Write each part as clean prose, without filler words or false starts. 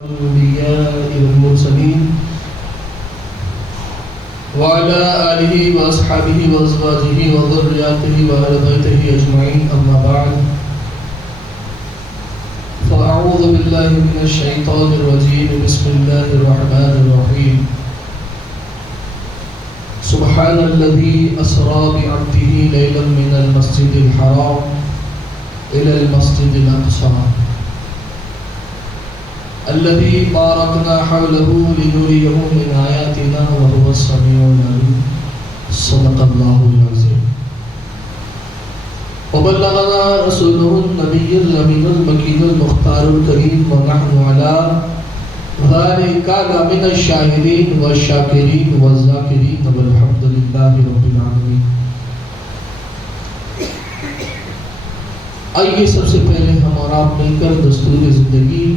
الأنبياء والمرسلين وعلى آله وأصحابه وأزواجه وذرياته وأهل بيته أجمعين أما بعد فأعوذ بالله من الشيطان الرجيم بسم الله الرحمن الرحيم سبحان الذي أسرى بعبده ليلا من المسجد الحرام إلى المسجد الأقصى الذي باركنا حوله لنريه من آياتنا وهو السميع العليم صدق الله العظيم وبلغنا رسوله النبي الأمين المكين المختار الكريم ونحن على ذلك من الشاهدين والشاكرين والذاكرين والحمد لله رب العالمين. آئیے سب سے پہلے ہم اور آپ مل کر دستور زندگی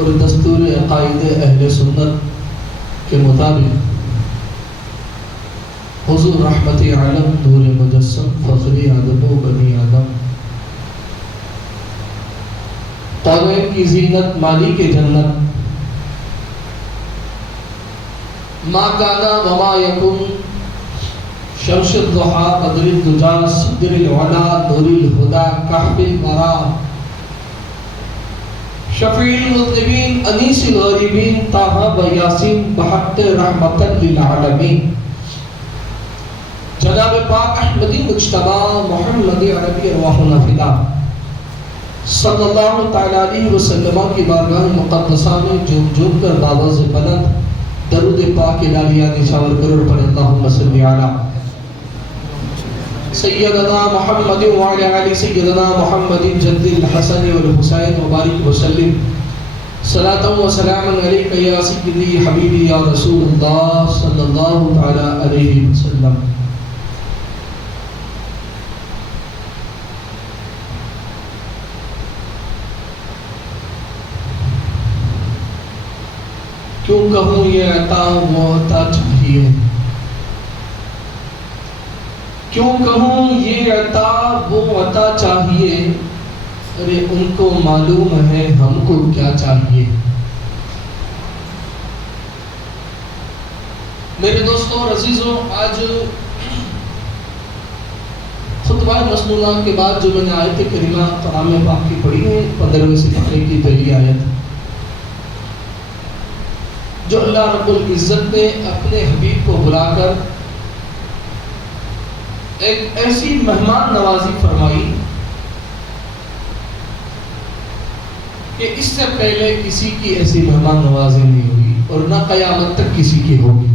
اور دستور عقائد اہل سنت کے مطابق حضور رحمت عالم نور مجسم فخر آدم و بنی آدم قولین کی زینت مالی کے جنت ما کانا وما یکن شمس الضحا قدر الدجا صدر العلا نور الہدا کحف الورا شفیع المذنبین انیس الغریبین طہ و یاسین بحق رحمت للعالمین جناب پاک احمدی مجتبی محمدی عربی ارواحنا فدا صلی اللہ تعالیٰ علیہ وسلم کی بارگاہ مقدسہ میں جھوم جھوم کر باواز بلند درود پاک الہیہ نشاور کرو پر اللہم صلی علی سیدنا محمد وعلی علی سیدنا محمد جد الحسن والحسین وبارک وسلم صلاۃ و سلام علیک یا سیدی حبیبی یا رسول اللہ صلی اللہ تعالی علیہ وسلم. کیوں کہوں یہ عطا وہ عطا چاہیے، کیوں کہوں یہ عطا وہ عطا چاہیے، ارے ان کو معلوم ہے ہم کو کیا چاہیے. میرے دوستوں اور عزیزوں، آج خطبہ مسنونہ کے بعد جو میں نے آیت کریمہ کلام پاک کی پڑھی ہے 15ویں سپارے کی پہلی آیت، جو اللہ رب العزت نے اپنے حبیب کو بلا کر ایک ایسی مہمان نوازی فرمائی کہ اس سے پہلے کسی کی ایسی مہمان نوازی نہیں ہوئی اور نہ قیامت تک کسی کی ہوگی.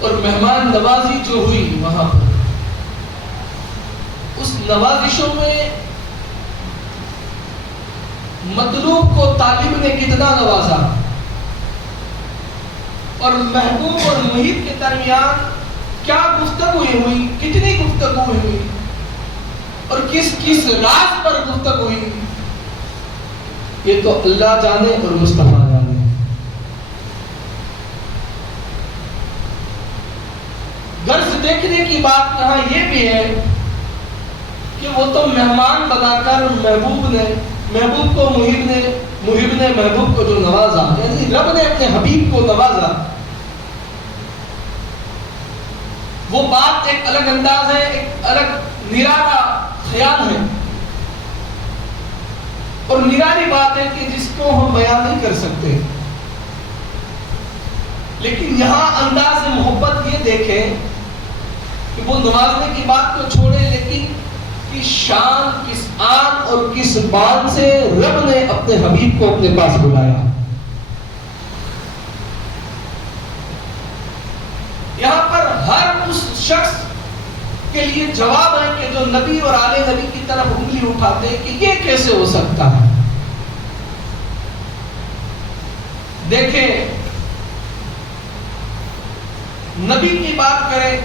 اور مہمان نوازی جو ہوئی وہاں پر اس نوازشوں میں مطلوب کو طالب نے کتنا نوازا اور محبوب اور محیط کے درمیان کیا گفتگویں ہوئی، کتنی گفتگویں ہوئی اور کس کس راز پر گفتگو ہوئی، یہ تو اللہ جانے اور مصطفیٰ جانے. غرض دیکھنے کی بات یہاں یہ بھی ہے کہ وہ تو مہمان بنا کر محبوب کو محب نے محبوب کو جو نوازا، یعنی رب نے اپنے حبیب کو نوازا، وہ بات ایک الگ انداز ہے، ایک الگ نرالا خیال ہے اور نرالی بات ہے کہ جس کو ہم بیان نہیں کر سکتے. لیکن یہاں انداز محبت یہ دیکھیں کہ وہ نوازنے کی بات کو چھوڑے، لیکن کس شان، کس آن اور کس بان سے رب نے اپنے حبیب کو اپنے پاس بلایا. یہاں پر ہر اس شخص کے لیے جواب ہے کہ جو نبی اور آل نبی کی طرف انگلی اٹھاتے ہیں کہ یہ کیسے ہو سکتا ہے. دیکھیں، نبی کی بات کریں،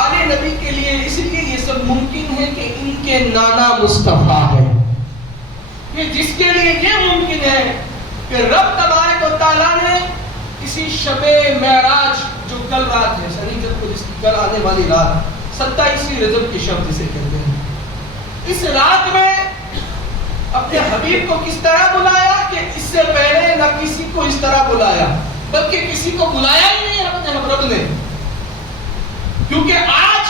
آل نبی کے لیے اس لیے یہ سب ممکن ہے کہ ان کے نانا مصطفیٰ ہے. کہ جس کے لیے یہ ممکن ہے کہ رب تبارک و تعالیٰ نے کسی شب معراج جو کل رات ہے، سنیچر کو جس کی کل آنے والی رات 27 رجب کی شب جسے کہتے ہیں، اس رات میں اپنے حبیب کو کس طرح بلایا کہ اس سے پہلے نہ کسی کو اس طرح بلایا، بلکہ کسی کو بلایا ہی نہیں اپنے رب نے. کیونکہ آج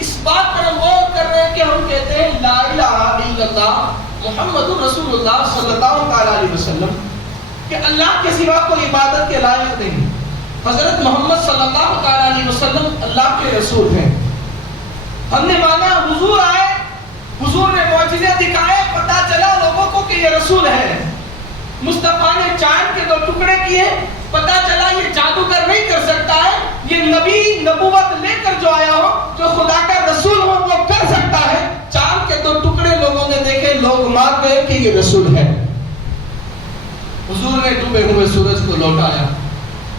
اس بات پر ہم غور کر رہے ہیں کہ ہم کہتے ہیں لا الہ الا اللہ محمد رسول اللہ صلی اللہ علیہ وسلم، کہ اللہ کے سوا کوئی عبادت کے لائق نہیں. حضرت محمد صلی اللہ علیہ وسلم اللہ کے رسول ہیں. ہم نے مانا حضور آئے، حضور نے معجزے دکھائے، پتا چلا لوگوں کو کہ یہ رسول ہے. مصطفیٰ نے چاند کے 2 ٹکڑے کیے، پتا چلا یہ جادوگر نہیں کر سکتا ہے، یہ نبی نبوت لے کر جو آیا ہو، جو خدا کا رسول ہو وہ کر سکتا ہے. چاند کے 2 ٹکڑے لوگوں نے دیکھے، لوگ مان گئے کہ یہ رسول ہے. حضور نے ڈوبے ہوئے سورج کو لوٹایا،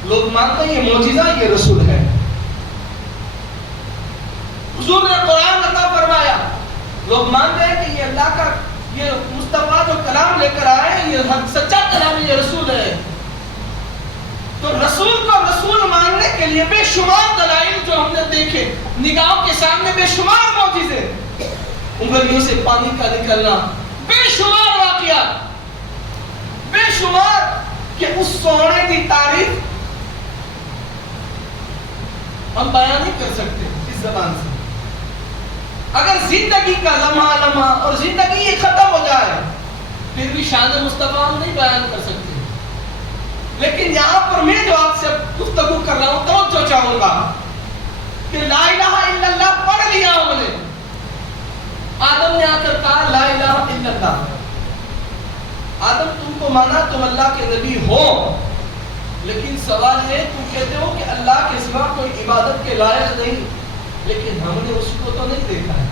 لوگ مانتے ہیں یہ معجزہ، یہ رسول ہے. حضور نے قرآن عطا فرمایا، لوگ مانتے ہیں کہ یہ اللہ کا، یہ مصطفیٰ جو کلام لے کر آئے یہ سچا کلام ہے، یہ رسول ہے. تو رسول کو رسول ماننے کے لیے بے شمار دلائل جو ہم نے دیکھے، نگاہوں کے سامنے بے شمار معجزے، انگلیوں سے پانی کا نکلنا، بے شمار واقعات، بے شمار، کہ اس سونے کی تعریف ہم بیان نہیں کر سکتے اس زبان سے. اگر زندگی کا لمحہ لمحہ اور زندگی یہ ختم ہو جائے پھر بھی شان مصطفیٰ ہم نہیں بیان کر سکتے. لیکن یہاں پر میں جو آپ سے گفتگو کر رہا ہوں توجہ چاہوں گا کہ لا الہ الا اللہ پڑھ لیا ہم نے. آدم نے آ کر کہا لا الہ الا اللہ. آدم تم کو مانا تم اللہ کے نبی ہو، لیکن سوال ہے تم کہتے ہو کہ اللہ کے سوا کوئی عبادت کے لائق نہیں، لیکن ہم نے اس کو تو نہیں دیکھا ہے.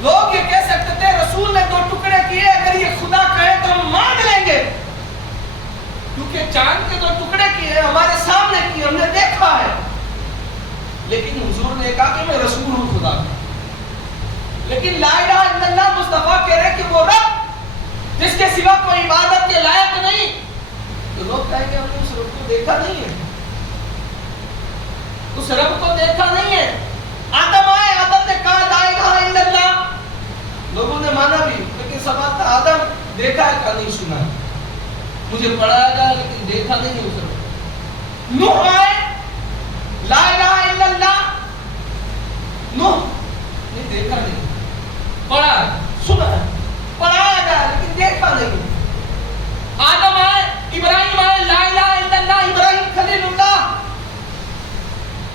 لوگ یہ کہہ سکتے تھے رسول نے 2 ٹکڑے کیے، اگر یہ خدا کہے تو ہم مان لیں گے، کیونکہ چاند کے 2 ٹکڑے کیے ہمارے سامنے کیے، ہم نے دیکھا ہے. لیکن حضور نے کہا کہ میں رسول ہوں خدا کا. لیکن لا الہ الا اللہ مصطفیٰ کہہ رہے کہ وہ رب جس کے سوا کوئی عبادت کے لائق نہیں، تو لوگ کہیں گے ہم نے اس رب کو دیکھا نہیں ہے، اس رب کو دیکھا نہیں ہے. آدم آئے، آدم نے کہا لا الہ الا اللہ، لوگوں نے مانا بھی، لیکن سوال تھا آدم دیکھا ہے کہ نہیں سنا ہے؟ مجھے پڑھایا گیا لیکن دیکھا نہیں ہے اس رب. نوح آئے، لا الہ الا اللہ، نوح نے دیکھا نہیں، پڑھا سنا ہے، پڑھایا گیا لیکن دیکھا نہیں. آدم آئے، ابراہیم آئے، لا الہ الا اللہ، ابراہیم خلیل اللہ،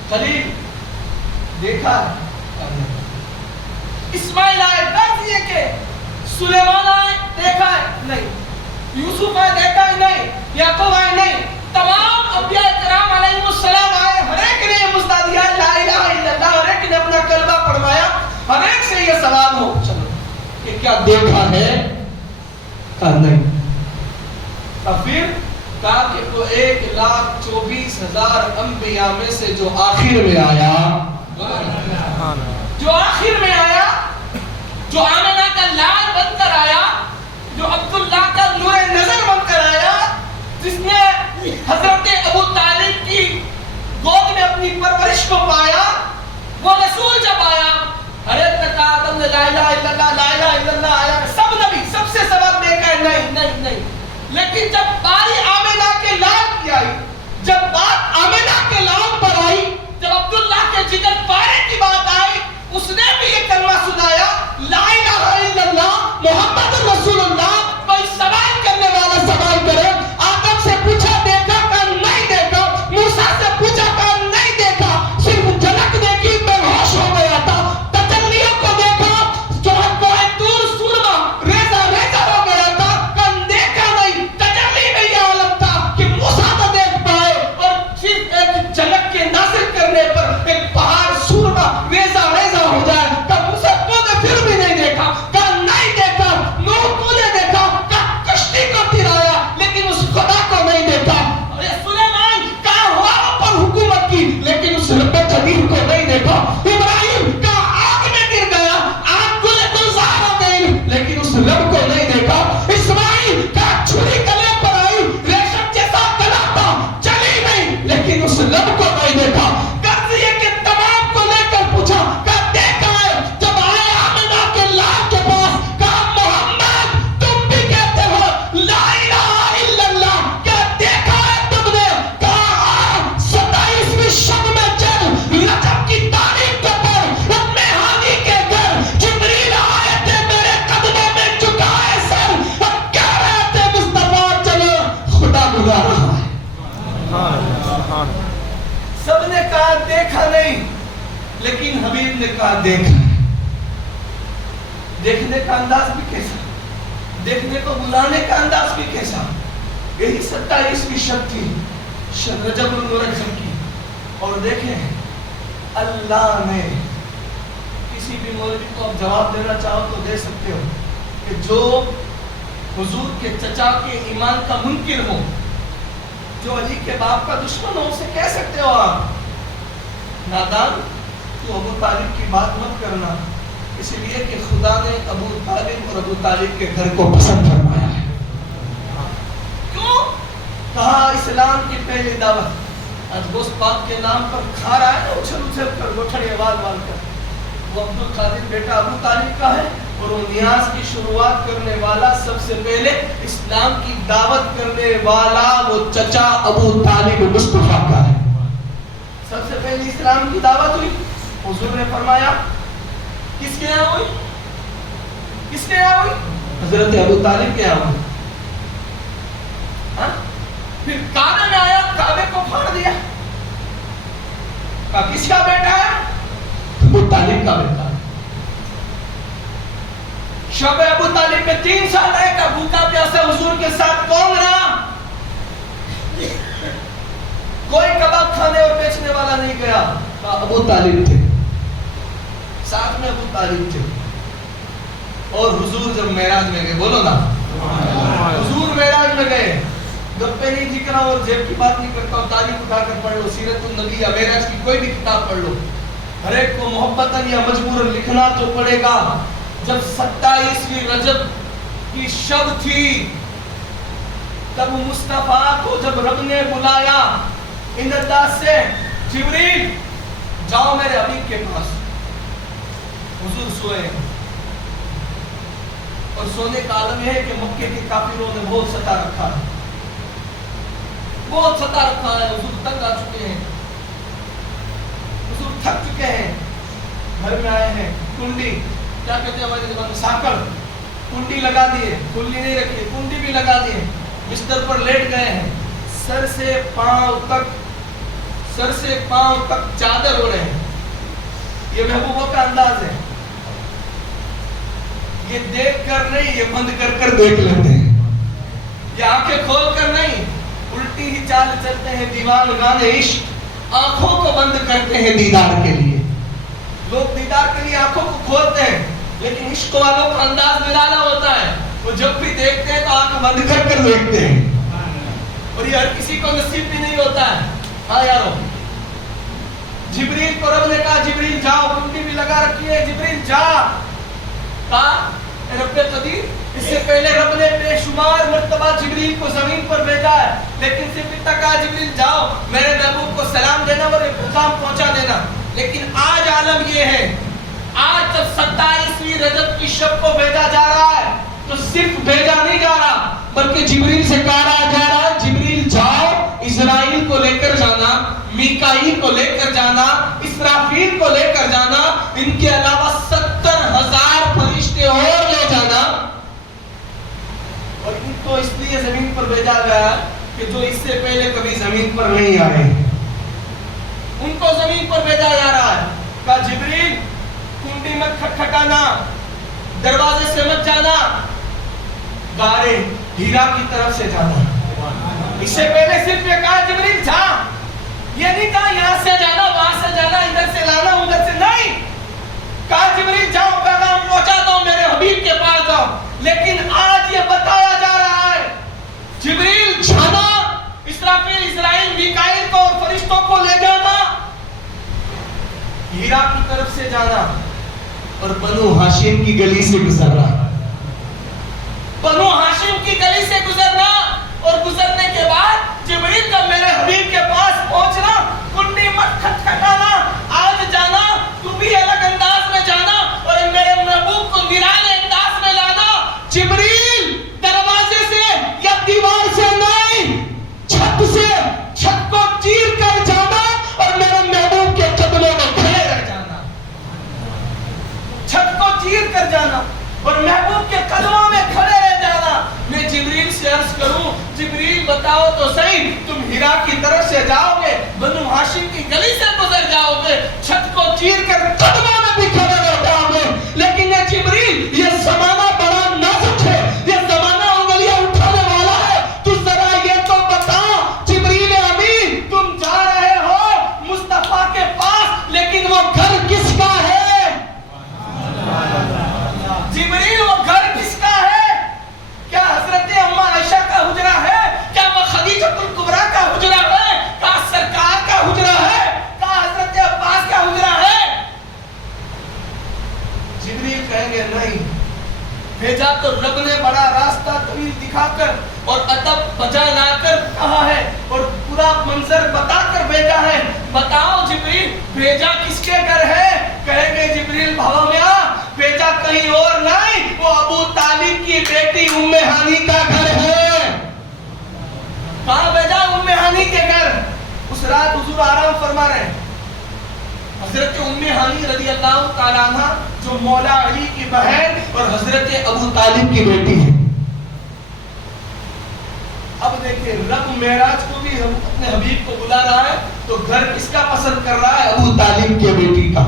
خلیل دیکھا ہے. اسماعیل آئے، درد یہ کہ سلیمان آئے، دیکھا ہے نہیں. یوسف آئے، دیکھا ہے نہیں. یعقوب آئے، نہیں. تمام انبیاء کرام علیہ السلام آئے، ہر ایک نے یہ مزدہ دیا لا الہ الا اللہ، ہر ایک نے اپنا کلمہ پڑھوایا. ہر ایک سے یہ سوال ہو چلو کہ کیا دیکھا ہے؟ کہا نہیں. پھر کہا کہ وہ 1,24,000 انبیاء میں سے جو آخر میں آیا، جو آخر میں آیا، جو آمنہ کا لال بن کر آیا، جو عبداللہ کا نور نظر بن کر آیا، جس نے حضرت ابو طالب کی گود میں اپنی پرورش کو پایا، وہ رسول جب آیا، ہر ایک نے کہا آدم نے لا الہ الا اللہ، لا الہ الا اللہ آیا. سب نبی سب سے سبق دیکھا ہے نہیں نہیں نہیں. لیکن جب باری آمنہ کے لال کی آئی، جب بات آمنہ کے لال پر آئی، جب عبداللہ کے جگر پارے کی بات آئی، اس نے بھی یہ کلمہ سنایا لا الہ الا اللہ محمد رسول اللہ. کوئی سوال کرنے والا سوال کرے. آدم سے پوچھا دیکھا کہ نہیں دیکھا، موسیٰ سے پوچھا کہ نہیں دیکھا، صرف جھلک دیکھی، بے ہوش ہو گیا تھا. تجلیوں کو دیکھا، جو کوہ طور سرما ریزہ ریزہ ہو گیا تھا، کہ دیکھا نہیں. تجلی میں یہ عالم تھا کہ موسیٰ نہ دیکھ پائے، اور صرف ایک جھلک کے ناظر کرنے پر ایک پہاڑ سرما ریزہ ریزہ ہو جائے. تب اسے کہا دیکھ. دیکھنے کا انداز بھی کیسا, دیکھنے کو بلانے کا انداز بھی کیسا. یہی 27ویں شب تھی رجب المرجب کی. اور دیکھیں اللہ نے کسی بھی مولوی کو آپ جواب دینا چاہو تو دے سکتے ہو کہ جو حضور کے چچا کے ایمان کا منکر ہو, جو علی کے باپ کا دشمن ہو, اسے کہہ سکتے ہو آپ نادان تو ابو طالب کی بات مت کرنا, اس لیے کہ خدا نے ابو طالب اور ابو طالب کے گھر کو پسند فرمایا ہے. کیوں کہا اسلام کی پہلی دعوت. آج گوشت پاک کے نام پر کھا رہا ہے, اچھل اچھل کر گٹھڑے وال وال کر. وہ عبد القادر بیٹا ابو طالب کا ہے, اور وہ نیاز کی شروعات کرنے والا, سب سے پہلے اسلام کی دعوت کرنے والا وہ چچا ابو طالب مصطفیٰ کا ہے. سب سے پہلے اسلام کی دعوت ہوئی, حضور نے فرمایا کس کے یہاں ہوئی, کس کے یہاں ہوئی, حضرت ابو طالب کے یہاں ہوئی. پھر کعبے میں آیا, کعبے کو پھاڑ دیا, کہا کس کا بیٹا ہے, ابو طالب کا بیٹا. شب ابو طالب میں 3 سال رہے, کا بھوکا پیاسا حضور کے ساتھ کون رہا, کوئی کباب کھانے اور بیچنے والا نہیں گیا. کہا ابو طالب تھے, ساتھ میں ابو طالب تھے. اور حضور جب معراج میں گئے, بولو نا, حضور معراج میں گئے, گپے نہیں جھک رہا اور جیب کی بات نہیں کرتا ہوں, تاریخ اٹھا کر پڑھ لو, سیرت النبی یا معراج کی کوئی بھی کتاب پڑھ لو. ہر ایک کو محبتاً یا مجبوراً لکھنا تو پڑے گا. جب 27ویں رجب کی شب تھی, تب مصطفیٰ کو جب رب نے بلایا ان انداز سے, جبریل جاؤ میرے حبیب کے پاس. حضور سوئے, اور سونے کا عالم یہ ہے کہ مکے کے کافروں نے بہت ستا رکھا ہے, بہت ستا رکھا ہے. حضور تنگ آ چکے ہیں, حضور تھک چکے ہیں, گھر میں آئے ہیں. کنڈی کیا کہتے ہیں ہمارے زبان میں, ساکڑ, کنڈی لگا دیے, کھلی نہیں رکھی, کنڈی بھی لگا دیے. بستر پر لیٹ گئے ہیں, سر سے پاؤں تک چادر ہو رہے ہیں. یہ محبوبوں کا انداز ہے. یہ دیکھ کر نہیں, یہ بند کر کر دیکھ لیتے ہیں. یہ آنکھیں کھول کر نہیں, الٹی ہی چال چلتے ہیں دیوان گانے عشق. آنکھوں کو بند کرتے ہیں دیدار کے لیے. لوگ دیدار کے لیے آنکھوں کو کھولتے ہیں, لیکن عشق والوں کا انداز نرالا ہوتا ہے. وہ جب بھی دیکھتے ہیں تو آنکھ بند کر کر دیکھتے ہیں, اور یہ ہر کسی کو نصیب بھی نہیں ہوتا ہے. ہاں یارو, جبریل کو رب نے کہا جبریل جاؤ, کنڈی بھی لگا رکھی ہے, جبریل جا. کہا رب قدیر, اس سے پہلے رب نے بے شمار مرتبہ جبریل کو زمین پر بھیجا ہے, لیکن صرف اتنا کہا جبریل جاؤ میرے محبوب کو سلام دینا اور ایک پیغام پہنچا دینا. لیکن آج عالم یہ ہے, آج جب 27ویں رجب کی شب کو بھیجا جا رہا ہے تو صرف بھیجا نہیں جا رہا, بلکہ جبریل سے کہا جا رہا ہے جبریل جاؤ, اسرائیل کو لے کر جانا, میکائیل کو لے کر جانا, اسرافیل کو لے کر جانا, ان کے علاوہ 70,000 فرشتے اور لے جانا. اور ان کو اس لیے زمین پر بھیجا گیا کہ جو اس سے پہلے کبھی زمین پر نہیں آئے, ان کو زمین پر بھیجا جا رہا ہے. کہا جبریل کنڈی مت کھٹکھٹانا, دروازے سے مت جانا, غارِ ہیرا کی طرف سے جانا. اس سے پہلے صرف یہ کہا جبریل جا, یہ نہیں کہا یہاں سے جانا, وہاں سے جانا, ادھر سے لانا, ادھر سے نہیں. کہا جبریل جاؤ, پیغام پہنچاتا ہوں میرے حبیب کے پاس جاؤ. لیکن آج یہ بتایا جا رہا ہے جبریل جانا, اسرافیل, اسرائیل, میکائیل کو اور فرشتوں کو لے جانا, ہیرا کی طرف سے جانا, اور بنو ہاشم کی گلی سے گزرنا, بنو ہاشم کی گلی سے گزرنا. اور گزرنے کے بعد جبریل جب میرے حبیب کے پاس پہنچنا, کنڈی مت کھٹکھٹانا, آج جانا, تو بھی الگ انداز میں جانا, اور میرے محبوب کو نرالے انداز میں لانا. جبریل دروازے سے یا دیوار سے نہیں, چھت سے, چھت کو چیر کر جانا, اور میرے محبوب کے قدموں میں کھڑے رہ جانا. چھت کو چیر کر جانا اور محبوب کے قدموں میں کھڑے رہ جانا. میں جبریل سے عرض کروں جبریل بتاؤ تو صحیح تم ہیرا کی طرف سے جاؤ گے بنو ہاشم کی گلی سے گزر جاؤ گے چھت کو چیر کر قدموں میں بھی کھڑے رہ جاؤ گے لیکن یہ جبریل یہ زمانہ بڑا نازک ہے یہ زمانہ انگلیاں اٹھانے والا ہے تو ذرا یہ تو بتا جبریل امین تم جا رہے ہو مصطفیٰ کے پاس لیکن وہ گھر کس کا ہے جبریل وہ گھر کس کا ہے کیا حضرت اماں عائشہ کا حجرہ ہے کیا وہ خدیجہ الکبریٰ کا حجرہ ہے کیا سرکار کا حجرہ ہے کیا حضرت عباس کا حجرہ ہے جبریل کہیں گے نہیں بھیجا تو رب نے بڑا راستہ طویل دکھا کر اور ادب بجا لا کر کہا ہے اور پورا منظر بتا کر بھیجا ہے بتاؤ جبریل بھیجا کس کے گھر ہے کہیں گے جبریل بھاوا میاں بھیجا کہیں اور نہیں وہ ابو طالب کی بیٹی ام ہانی کا گھر ہے کہاں بھیجا ام ہانی کے گھر اس رات حضور آرام فرما رہے ہیں حضرت ام ہانی رضی اللہ تعالیٰ عنہ جو مولا علی کی بہن اور حضرت ابو طالب کی بیٹی ہے اب دیکھیں رب معراج کو بھی اپنے حبیب کو بلا رہا ہے تو گھر کس کا پسند کر رہا ہے ابو طالب کی بیٹی کا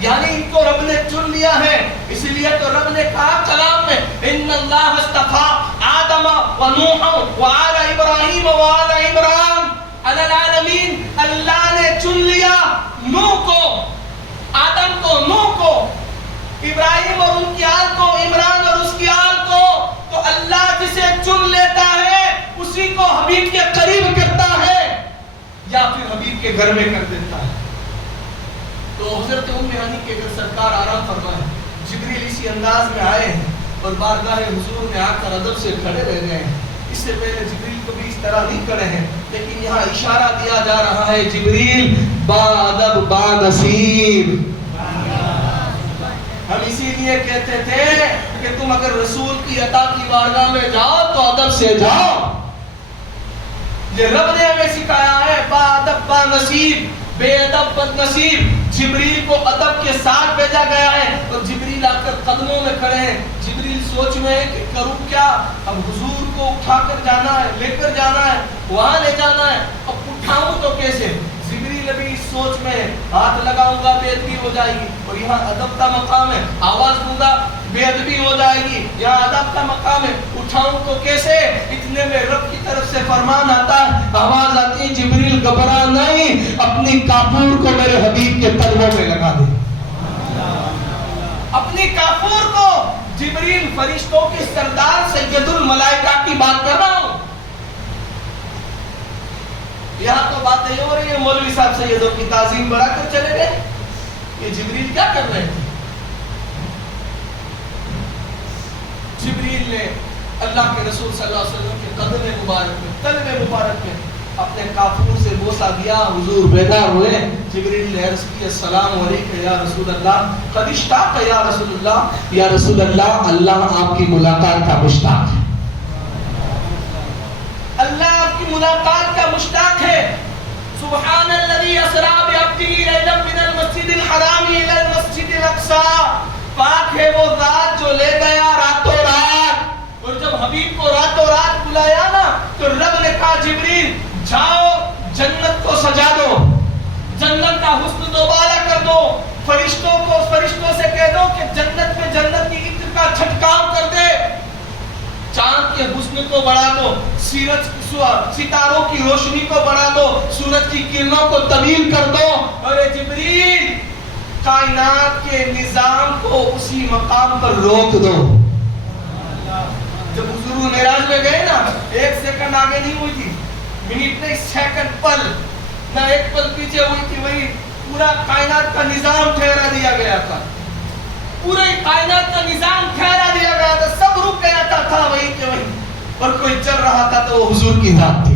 یعنی ان کو رب نے چن لیا ہے اسی لیے تو رب نے کہا کلام میں ان اللہ اصطفیٰ آدم و نوح و آل ابراہیم و آل عمران علی العالمین اللہ نے چن لیا نوح کو آدم کو نوح کو ابراہیم اور ان کی آل کو عمران اور اس کی آل کو تو اللہ جسے چن لیتا ہے اسی کو حبیب کے قریب کرتا ہے یا پھر حبیب کے گھر میں کر دیتا ہے تو حضرت ام ہانی کے گھر سرکار آرام فرمائے جبریل اسی انداز میں آئے ہیں اور بارگاہ حضور میں آ کر ادب سے کھڑے رہ گئے ہیں اس سے پہلے جبریل کو بھی اس طرح نہیں کھڑے ہیں لیکن یہاں اشارہ دیا جا رہا ہے جبریل با ادب با نصیب ہم اسی لیے کہتے تھے کہ تم اگر رسول کی عطا کی بارگاہ میں جاؤ تو ادب سے جاؤ یہ رب نے ہمیں سکھایا ہے با ادب با نصیب بے ادب بد نصیب جبریل کو ادب کے ساتھ بھیجا گیا ہے اور جبریل آ کر قدموں میں کھڑے ہیں جبریل سوچ میں ہے کہ کروں کیا اب حضور کو اٹھا کر جانا ہے لے کر جانا ہے وہاں لے جانا ہے اب اٹھاؤں تو کیسے جبریل ابھی اس سوچ میں ہاتھ لگاؤں گا بے ادبی ہو جائے گی اور یہاں ادب کا مقام ہے آواز دوں گا بے ادبی ہو جائے گی یہاں ادب کا مقام ہے اٹھاؤں تو کیسے اتنے میں رب کی طرف سے فرمان آتا ہے آواز آتی ہے جبریل گھبرا نہیں اپنی کافور کو میرے حبیب کے قدموں میں لگا دے اپنی کافور کو جبریل فرشتوں کے سردار سید الملائکہ کی بات کر رہا ہوں یہاں تو بات یہ ہو رہی ہے مولوی صاحب سیدوں کی تعظیم بڑھا کر چلے گئے کہ جبریل کیا کر رہے تھے جبریل نے اللہ کے رسول صلی اللہ علیہ وسلم کے قدم مبارک میں قلب مبارک میں اپنے کافور سے بوسہ دیا حضور بیدار ہوئے جبریل نے عرض کی السلام علیکم یا رسول اللہ قد اشتاق یا رسول اللہ یا رسول اللہ اللہ آپ کی ملاقات کا مشتاق ہے اللہ آپ کی ملاقات کا مشتاق ہے سبحان الذی اسری بعبدہ لیلا من المسجد الحرام الی المسجد الاقصی پاک ہے وہ ذات جو لے گیا راتوں رات اور جب حبیب کو راتوں رات بلایا نا تو رب نے کہا جبریل جاؤ جنت کو سجا دو جنت کا حسن دوبالا کر دو فرشتوں سے کہہ دو کہ جنت میں جنت کی عطر کا چھٹکاؤ کر دے چاند کے حسن کو بڑھا دو ستاروں کی روشنی کو بڑھا دو سورج کی کرنوں کو طویل کر دو اور جبریل کائنات کے نظام کو اسی مقام پر روک دو جب حضور معراج میں گئے نا ایک سیکنڈ آگے نہیں ہوئی تھی منٹ نہیں سیکنڈ پل نہ ایک پل پیچھے ہوئی تھی وہی پورا کائنات کا نظام ٹھہرا دیا گیا تھا پورے کائنات کا نظام ٹھہرا دیا گیا تھا سب رک گیا تھا وہی کہ وہی اور کوئی چل رہا تھا تو وہ حضور کی ذات تھی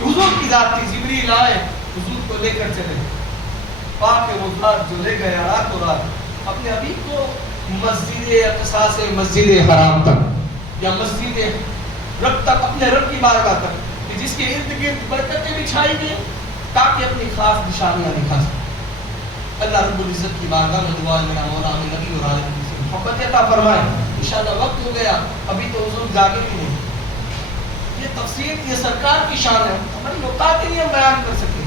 حضور کی ذات تھی جبریل آئے حضور کو لے کر چلے پاک وہ ذات جو لے گیا رات و رات اپنے حبیب کو مسجد اقصی سے مسجد حرام تک یا مسجد رب تک اپنے رب کی بارگاہ تک کہ جس کے ارد گرد برکتیں بچھائی گئی تاکہ اپنی خاص نشانیاں دکھا سکے اللہ رب العزت کی بارگاہ میں دعا ہے میرا مولا ہمیں نبی اور عالم کی محبت عطا فرمائے. انشاءاللہ وقت ہو گیا, ابھی تو حضور جاگے بھی نہیں. یہ تفسیر, یہ سرکار کی شان ہے, ہماری نکات نہیں ہم بیان کر سکتے.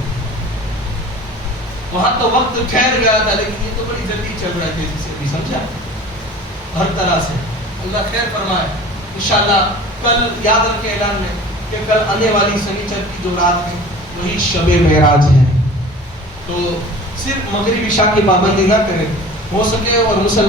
وہاں تو وقت ٹھہر گیا تھا, لیکن یہ تو بڑی جلدی چل رہا ہے, تیزی سے بھی, سمجھا ہر طرح سے. اللہ خیر فرمائے. انشاءاللہ کل یاد رکھے اعلان میں کہ کل آنے والی سنیچر کی جو رات ہے وہی شب معراج ہے. تو صرف مغرب عشاء کی پابندی نہ کریں, ہو سکے اور مسلمان